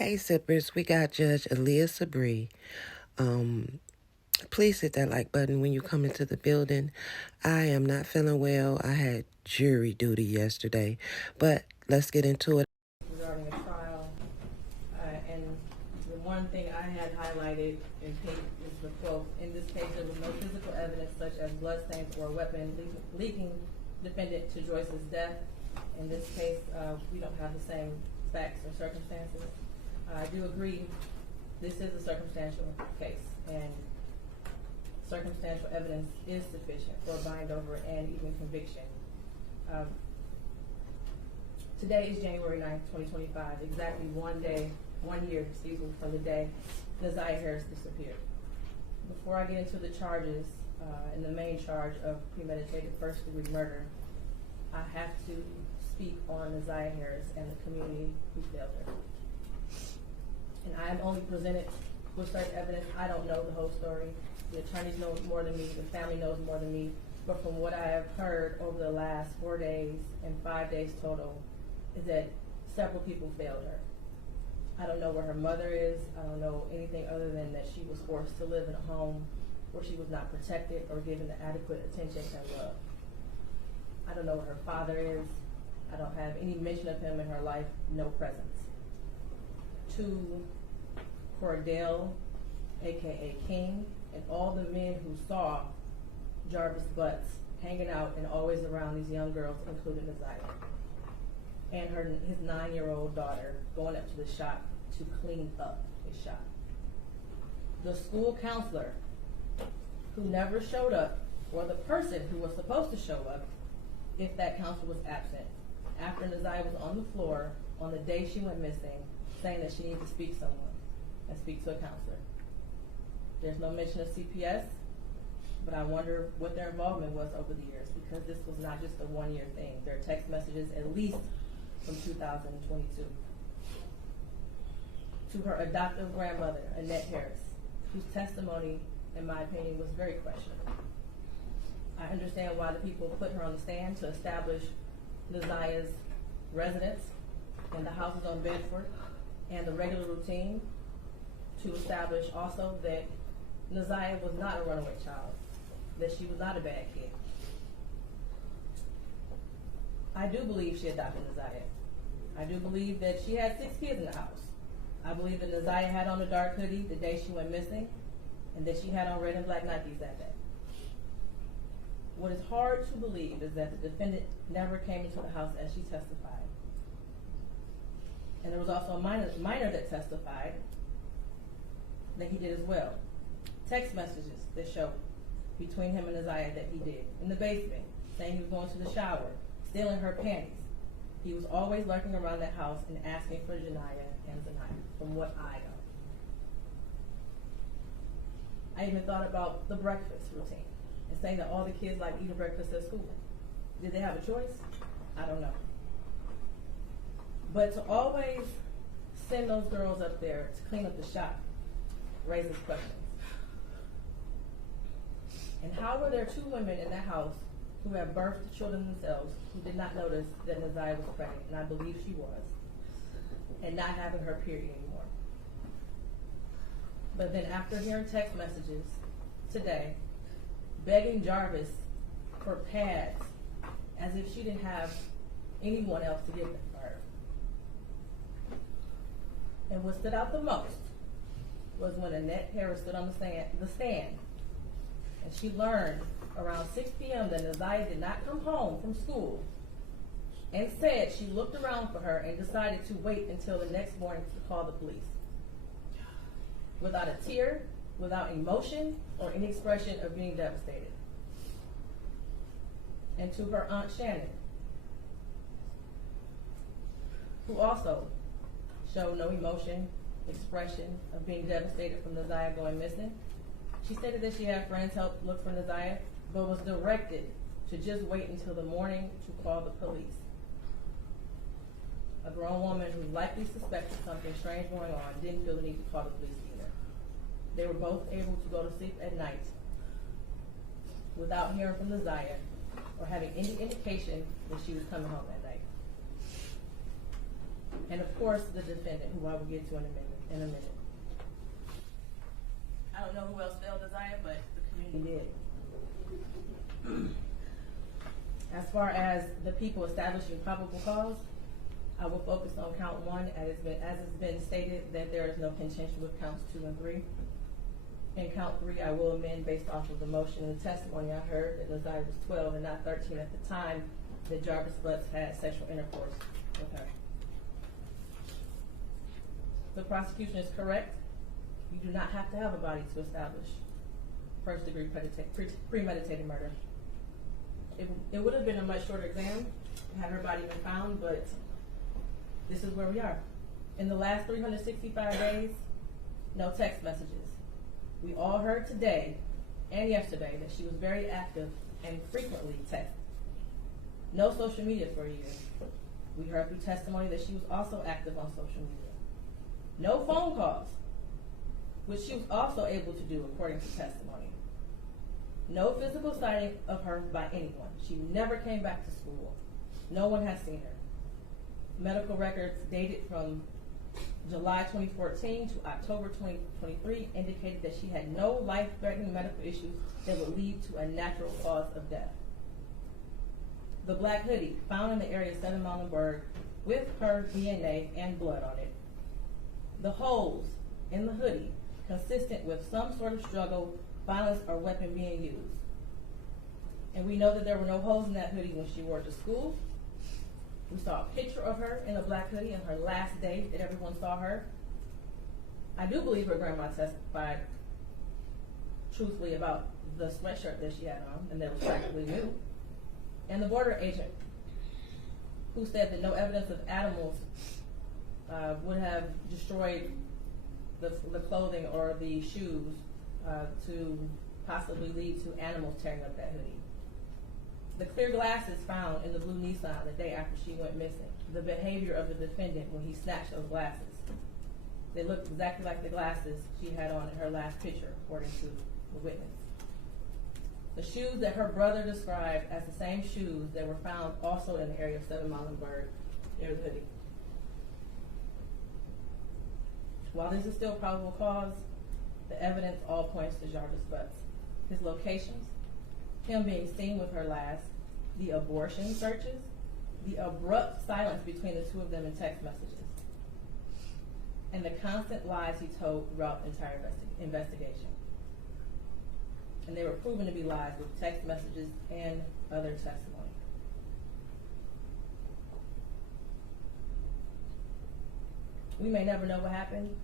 Hey, sippers, we got Judge Aaliyah Sabri. Please hit that like button when you come into the building. I am not feeling well. I had jury duty yesterday, but let's get into it. Regarding a trial, and the one thing I had highlighted in pink is the quote, "In this case, there was no physical evidence such as bloodstains or a weapon leading defendant to Joyce's death. In this case, we don't have the same facts or circumstances. I do agree this is a circumstantial case, and circumstantial evidence is sufficient for a bind over and even conviction. Today is January 9th, 2025, exactly 1 year, from the day Neziah Harris disappeared. Before I get into the charges, and the main charge of premeditated first-degree murder, I have to speak on Neziah Harris and the community who failed her. And I am only presented with certain evidence. I don't know the whole story. The attorneys know more than me, the family knows more than me, but from what I have heard over the last 4 days and 5 days total, is that several people failed her. I don't know where her mother is. I don't know anything other than that she was forced to live in a home where she was not protected or given the adequate attention and love. I don't know where her father is. I don't have any mention of him in her life, no presence. To Cordell, aka King, and all the men who saw Jarvis butts hanging out and always around these young girls, including Neziah, and his 9-year-old daughter going up to the shop to clean up his shop. The school counselor who never showed up, or the person who was supposed to show up if that counselor was absent, after Neziah was on the floor on the day she went missing, saying that she needed to speak to someone and speak to a counselor. There's no mention of CPS, but I wonder what their involvement was over the years, because this was not just a 1-year thing. There are text messages at least from 2022. To her adoptive grandmother, Annette Harris, whose testimony, in my opinion, was very questionable. I understand why the people put her on the stand to establish Neziah's residence and the houses on Bedford and the regular routine, to establish also that Neziah was not a runaway child, that she was not a bad kid. I do believe she adopted Neziah. I do believe that she had 6 kids in the house. I believe that Neziah had on a dark hoodie the day she went missing, and that she had on red and black Nikes that day. What is hard to believe is that the defendant never came into the house as she testified. And there was also a minor that testified that he did as well. Text messages that show between him and Neziah that he did in the basement, saying he was going to the shower, stealing her panties. He was always lurking around that house and asking for Janiyah and Zaniyah, from what I know. I even thought about the breakfast routine and saying that all the kids like eating breakfast at school. Did they have a choice? I don't know. But to always send those girls up there to clean up the shop raises questions. And how were there 2 women in that house who have birthed the children themselves who did not notice that Neziah was pregnant, and I believe she was, and not having her period anymore? But then after hearing text messages today, begging Jarvis for pads as if she didn't have anyone else to give them for her. And what stood out the most was when Annette Harris stood on the stand, and she learned around 6 p.m. that Neziah did not come home from school, and said she looked around for her and decided to wait until the next morning to call the police. Without a tear, without emotion, or any expression of being devastated. And to her Aunt Shannon, who also showed no emotion, expression of being devastated from Neziah going missing. She stated that she had friends help look for Neziah, but was directed to just wait until the morning to call the police. A grown woman who likely suspected something strange going on didn't feel the need to call the police either. They were both able to go to sleep at night without hearing from Neziah or having any indication that she was coming home at night. and of course the defendant, who I will get to in a minute. I don't know who else failed Desire, but the community did. As far as the people establishing probable cause, I will focus on count 1, as it's been stated that there is no contention with counts 2 and 3. In count 3, I will amend based off of the motion and the testimony I heard that Desire was 12 and not 13 at the time that Jarvis Butts had sexual intercourse with her. The prosecution is correct. You do not have to have a body to establish first-degree premeditated murder. It would have been a much shorter exam had her body been found, but this is where we are. In the last 365 days, no text messages. We all heard today and yesterday that she was very active and frequently texted. No social media for a year. We heard through testimony that she was also active on social media. No phone calls, which she was also able to do according to testimony. No physical sighting of her by anyone. She never came back to school. No one has seen her. Medical records dated from July 2014 to October 2023 indicated that she had no life-threatening medical issues that would lead to a natural cause of death. The black hoodie found in the area of 7 Muhlenberg with her DNA and blood on it. The holes in the hoodie consistent with some sort of struggle, violence, or weapon being used. And we know that there were no holes in that hoodie when she wore it to school. We saw a picture of her in a black hoodie on her last day that everyone saw her. I do believe her grandma testified truthfully about the sweatshirt that she had on and that was practically new. And the border agent who said that no evidence of animals would have destroyed the clothing or the shoes to possibly lead to animals tearing up that hoodie. The clear glasses found in the blue Nissan the day after she went missing. The behavior of the defendant when he snatched those glasses. They looked exactly like the glasses she had on in her last picture, according to the witness. The shoes that her brother described as the same shoes that were found also in the area of 7 Muhlenberg near the hoodie. While this is still probable cause, the evidence all points to Jarvis Butts. His locations, him being seen with her last, the abortion searches, the abrupt silence between the two of them in text messages, and the constant lies he told throughout the entire investigation. And they were proven to be lies with text messages and other testimony. We may never know what happened,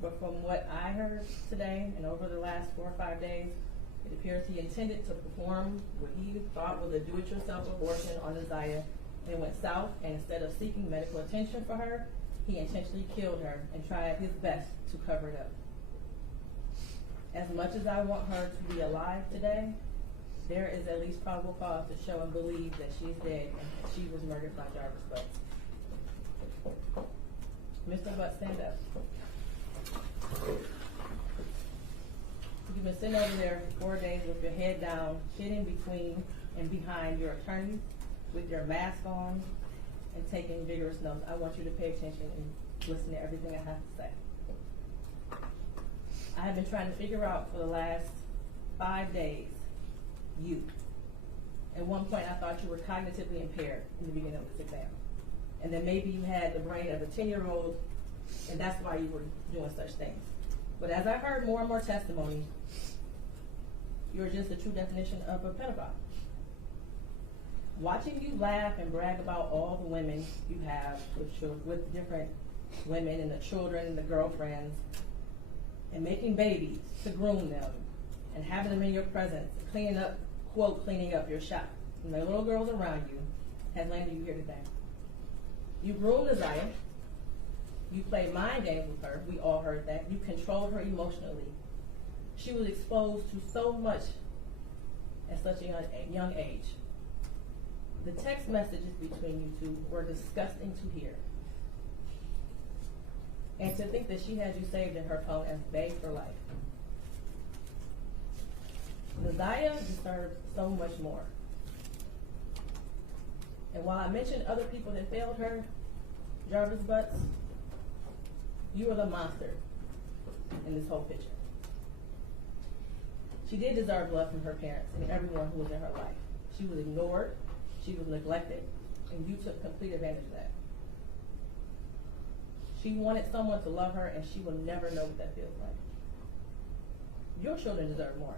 but from what I heard today and over the last 4 or 5 days, it appears he intended to perform what he thought was a do-it-yourself abortion on Isaiah, and went south, and instead of seeking medical attention for her, he intentionally killed her and tried his best to cover it up. As much as I want her to be alive today, there is at least probable cause to show and believe that she's dead and that she was murdered by Jarvis Butts. Mr. Butts, stand up. You've been sitting over there for 4 days with your head down, sitting between and behind your attorneys with your mask on and taking vigorous notes. I want you to pay attention and listen to everything I have to say. I have been trying to figure out for the last 5 days, you. At one point I thought you were cognitively impaired in the beginning of this exam. And then maybe you had the brain of a 10-year-old and that's why you were doing such things. But as I heard more and more testimony, you're just the true definition of a pedophile. Watching you laugh and brag about all the women you have with different women and the children and the girlfriends, and making babies to groom them, and having them in your presence, cleaning up, quote, cleaning up your shop, and the little girls around you, has landed you here today. You groomed Isaiah. You played mind games with her. We all heard that. You controlled her emotionally. She was exposed to so much at such a young age. The text messages between you two were disgusting to hear. And to think that she had you saved in her phone as bae for life. Isaiah deserves so much more. And while I mentioned other people that failed her, Jarvis Butts, you are the monster in this whole picture. She did deserve love from her parents and everyone who was in her life. She was ignored, she was neglected, and you took complete advantage of that. She wanted someone to love her, and she will never know what that feels like. Your children deserve more.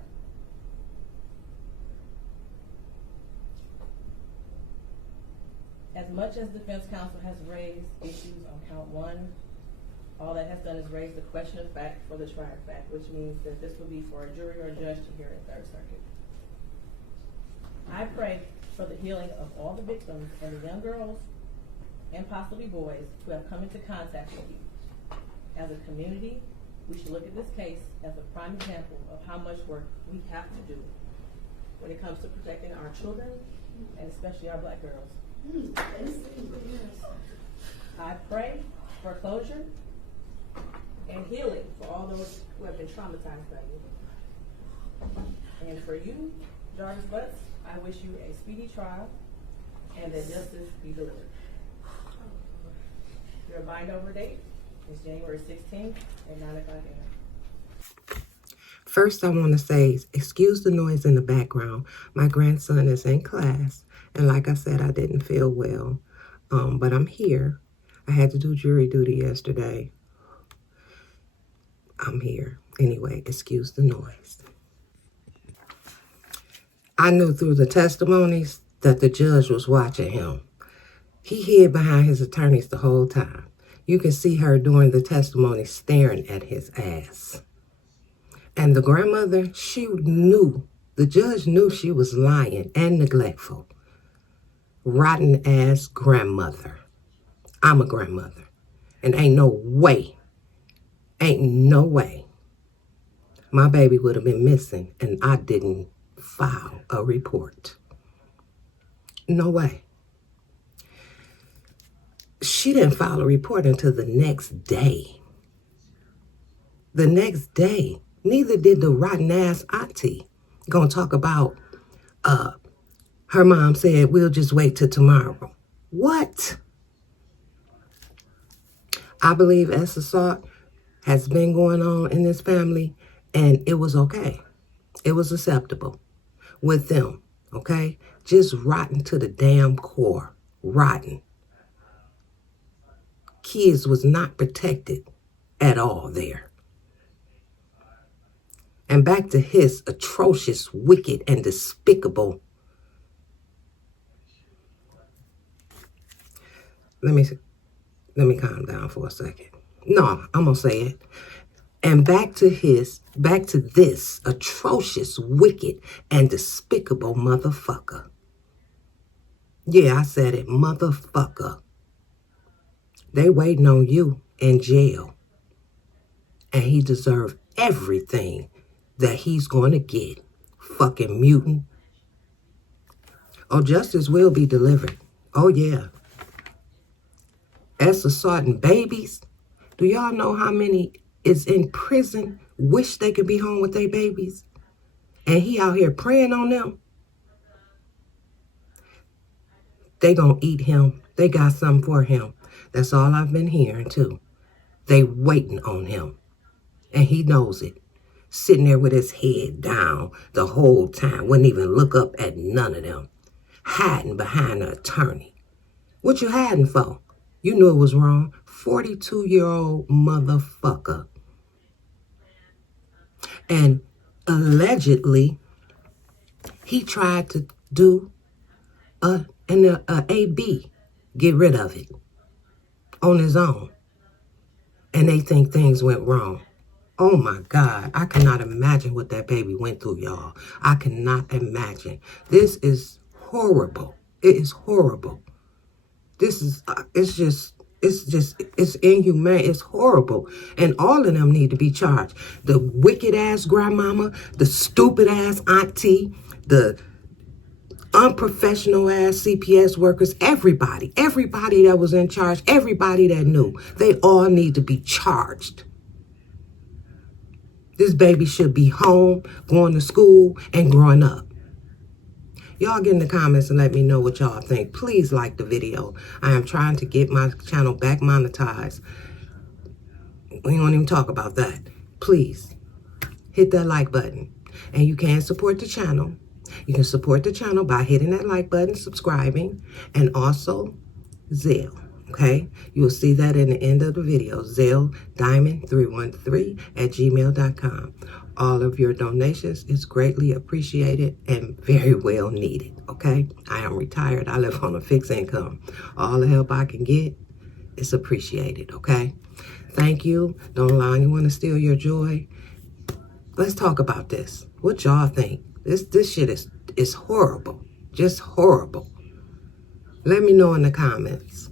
As much as defense counsel has raised issues on count one, all that has done is raise the question of fact for the trier of fact, which means that this will be for a jury or a judge to hear in Third Circuit. I pray for the healing of all the victims and the young girls and possibly boys who have come into contact with you. As a community, we should look at this case as a prime example of how much work we have to do when it comes to protecting our children and especially our black girls. I pray for closure and healing for all those who have been traumatized by you. And for you, Jarvis Butts, I wish you a speedy trial and that justice be delivered. Your bind over date is January 16th at 9 o'clock a.m. First, I want to say, excuse the noise in the background. My grandson is in class, and like I said, I didn't feel well, but I'm here. I had to do jury duty yesterday. I'm here. Anyway, excuse the noise. I knew through the testimonies that the judge was watching him. He hid behind his attorneys the whole time. You can see her during the testimony staring at his ass. And the grandmother, she knew, the judge knew she was lying and neglectful. Rotten ass grandmother. I'm a grandmother. And ain't no way my baby would have been missing and I didn't file a report. No way. She didn't file a report until the next day. The next day. Neither did the rotten ass auntie. Gonna talk about, her mom said, we'll just wait till tomorrow. What? I believe assault has been going on in this family, and it was okay. It was acceptable with them, okay? Just rotten to the damn core. Rotten. Kids was not protected at all there. And back to his atrocious, wicked, and despicable. Let me calm down for a second. No, I'm gonna say it. And back to this atrocious, wicked, and despicable motherfucker. Yeah, I said it, motherfucker. They waiting on you in jail. And he deserves everything that he's going to get. Fucking mutant. Oh, justice will be delivered. Oh, yeah. As assaulting babies, do y'all know how many is in prison, wish they could be home with their babies? And he out here praying on them? They gonna eat him. They got something for him. That's all I've been hearing, too. They waiting on him. And he knows it. Sitting there with his head down the whole time. Wouldn't even look up at none of them. Hiding behind an attorney. What you hiding for? You knew it was wrong. 42-year-old motherfucker. And allegedly, he tried to do an AB. Get rid of it. On his own. And they think things went wrong. Oh my God, I cannot imagine what that baby went through, y'all. I cannot imagine. This is horrible. It is horrible. This is, it's inhumane. It's horrible. And all of them need to be charged. The wicked ass grandmama, the stupid ass auntie, the unprofessional ass CPS workers, everybody that was in charge, everybody that knew, they all need to be charged. This baby should be home, going to school, and growing up. Y'all get in the comments and let me know what y'all think. Please like the video. I am trying to get my channel back monetized. We don't even talk about that. Please hit that like button. And you can support the channel. You can support the channel by hitting that like button, subscribing, and also Zelle. Okay, you will see that in the end of the video. Zelle diamond313@gmail.com. All of your donations is greatly appreciated and very well needed. Okay, I am retired. I live on a fixed income. All the help I can get is appreciated. Okay, thank you. Don't allow anyone to steal your joy. Let's talk about this. What y'all think? This shit is horrible. Just horrible. Let me know in the comments.